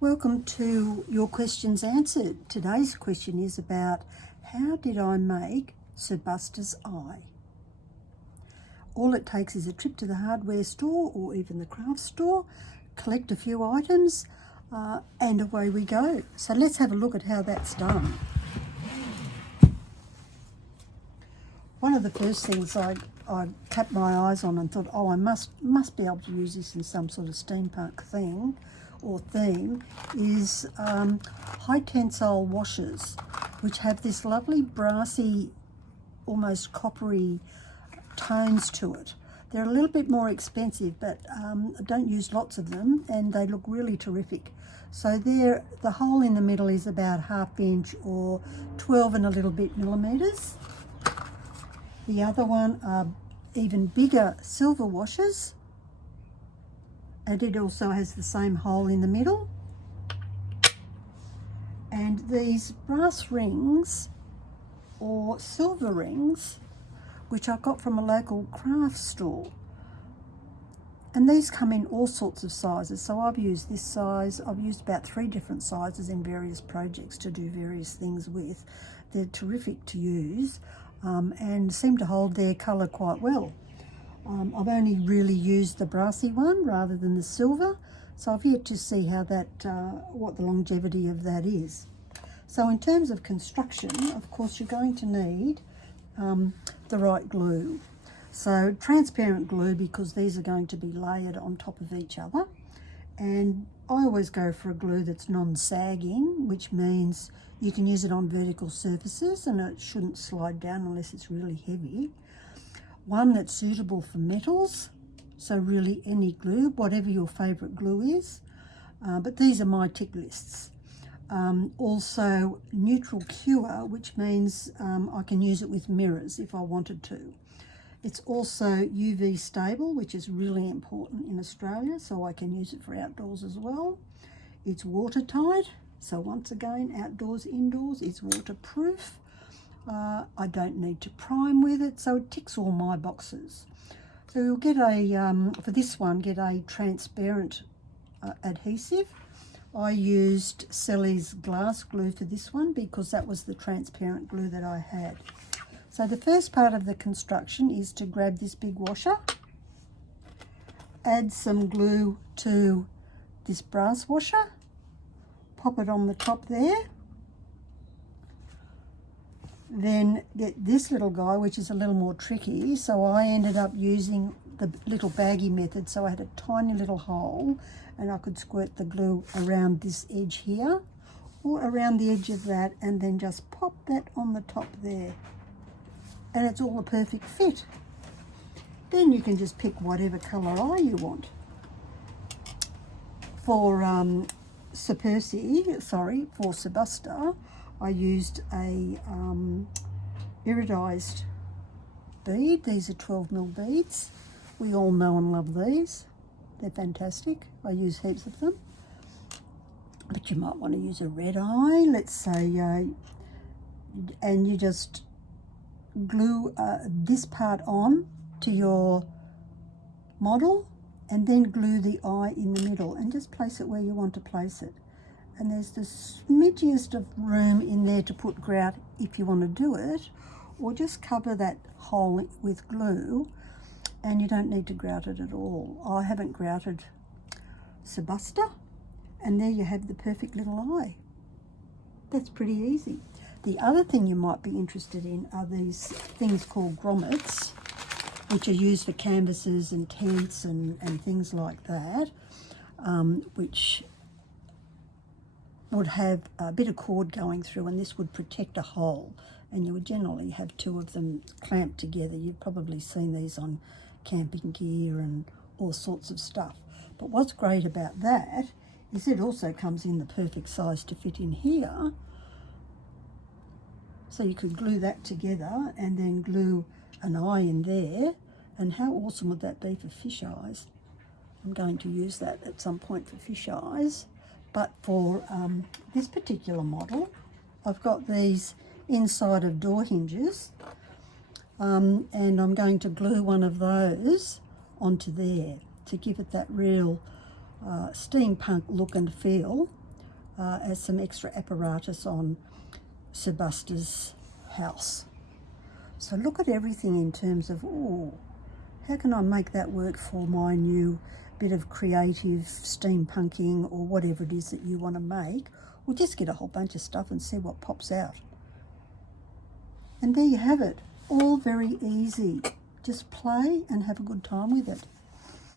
Welcome to Your Questions Answered. Today's question is about how did I make Sir Buster's eye? All it takes is a trip to the hardware store or even the craft store, collect a few items, and away we go. So let's have a look at how that's done. One of the first things I tapped my eyes on and thought, oh, I must be able to use this in some sort of steampunk thing or theme, is high tensile washers, which have this lovely brassy, almost coppery tones to it. They're a little bit more expensive, but I don't use lots of them, and they look really terrific. So the hole in the middle is about 1/2 inch or 12 and a little bit millimeters. The other one are even bigger silver washers, and it also has the same hole in the middle. And these brass rings or silver rings, which I got from a local craft store, and these come in all sorts of sizes. So I've used this size. I've used about 3 different sizes in various projects to do various things with. They're terrific to use and seem to hold their colour quite well. I've only really used the brassy one rather than the silver, so I've yet to see how that, what the longevity of that is. So in terms of construction, of course, you're going to need the right glue. So transparent glue, because these are going to be layered on top of each other. And I always go for a glue that's non-sagging, which means you can use it on vertical surfaces and it shouldn't slide down unless it's really heavy. One that's suitable for metals, so really any glue, whatever your favourite glue is, but these are my tick lists. Also neutral cure, which means I can use it with mirrors if I wanted to. It's also UV stable, which is really important in Australia, so I can use it for outdoors as well. It's watertight, so once again, outdoors, indoors, it's waterproof. I don't need to prime with it, so it ticks all my boxes. So you'll get for this one, get a transparent adhesive. I used Selly's glass glue for this one because that was the transparent glue that I had. So the first part of the construction is to grab this big washer, add some glue to this brass washer, pop it on the top there, then get this little guy, which is a little more tricky. So I ended up using the little baggy method. So I had a tiny little hole and I could squirt the glue around this edge here or around the edge of that, and then just pop that on the top there. And it's all a perfect fit. Then you can just pick whatever colour eye you want. For Sir Buster, I used a iridised bead. These are 12mm beads. We all know and love these. They're fantastic. I use heaps of them. But you might want to use a red eye, let's say, and you just glue this part on to your model and then glue the eye in the middle and just place it where you want to place it. And there's the smidgiest of room in there to put grout if you want to do it, or just cover that hole with glue and you don't need to grout it at all. I haven't grouted Sir Buster, and there you have the perfect little eye. That's pretty easy. The other thing you might be interested in are these things called grommets, which are used for canvases and tents and things like that, which would have a bit of cord going through, and this would protect a hole, and you would generally have 2 of them clamped together. You've probably seen these on camping gear and all sorts of stuff. But what's great about that is it also comes in the perfect size to fit in here. So you could glue that together and then glue an eye in there, and how awesome would that be for fish eyes? I'm going to use that at some point for fish eyes. But for this particular model, I've got these inside of door hinges, and I'm going to glue one of those onto there to give it that real steampunk look and feel. as some extra apparatus on Sir Buster's house. So look at everything in terms of, oh, how can I make that work for my new bit of creative steampunking or whatever it is that you want to make, or just get a whole bunch of stuff and see what pops out. And there you have it, all very easy. Just play and have a good time with it.